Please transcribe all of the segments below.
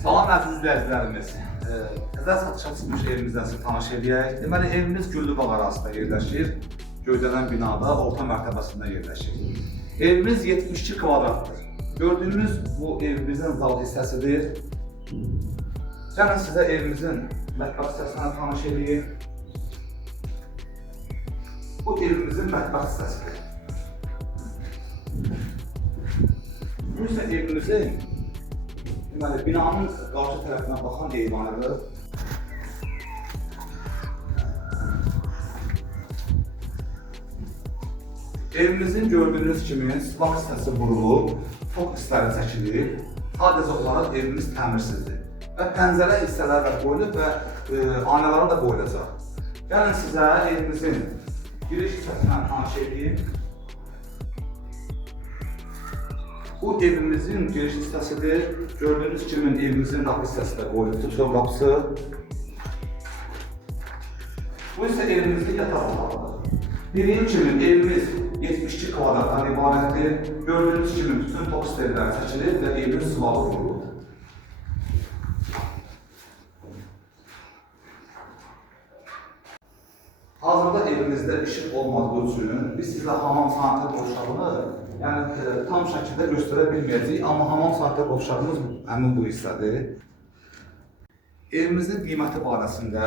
Salam əziz izləyicilərimiz. Təzə satışa çıxmış evimizdən sizi tanış edək. Deməli, evimiz Güllü bağ arasında yerləşir. Göydələn binada orta mərtəbəsində yerləşir. Evimiz 72 kvadratdır. Gördüyünüz bu evimizin zal hissəsidir. Gəlin sizə evimizin mətbəx hissəsindən tanış edeyim. Bu evimizin mətbəx hissəsidir. Bu isə evimizin binanın qarşı tərəfinə baxan eyvanıdır. Evimizin gördüyünüz kimi sılaq hissəsi vurulub, tok hissləri çəkilir. Sadəcə olaraq evimiz təmirsizdir. Və pəncərə hissələri də qoyulub və aynaları da qoyulacaq. Gəlin sizə evimizin giriş hissəsindən tanış edeyim. Bu evimizin giriş hissəsidir. Gördüyünüz kimi evimizin qapı hissəsi də qoyulub, tutulur qapısı. Bu isə evimizin yataq otağıdır. Dediyim kimi evimiz 72 kvadratdan ibarətdir. Gördüyünüz kimi bütün tok sistemləri çəkilir və evin sıvağı vurulur. Hazırda evimizdə işıq olmadığı üçün biz sizə hamam sanitar qovşağını tam şəkildə göstərə bilməyəcəyik, amma hamam sanitar qovşağımız həmin bu hissədir. Evimizin qiyməti barəsində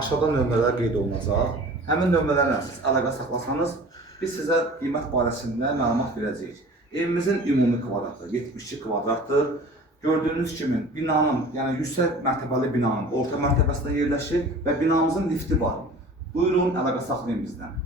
aşağıda nömrələr qeyd olunacaq. Həmin nömrələrlə siz əlaqə saxlasanız, biz sizə qiymət barəsində məlumat verəcəyik. Evimizin ümumi kvadratı 72 kvadratdır. Gördüyünüz kimi binanın, yəni yüksək mərtəbəli binanın orta mərtəbəsində yerləşir və binamızın lifti var. Buyurun, əlaqə saxlayın bizdən.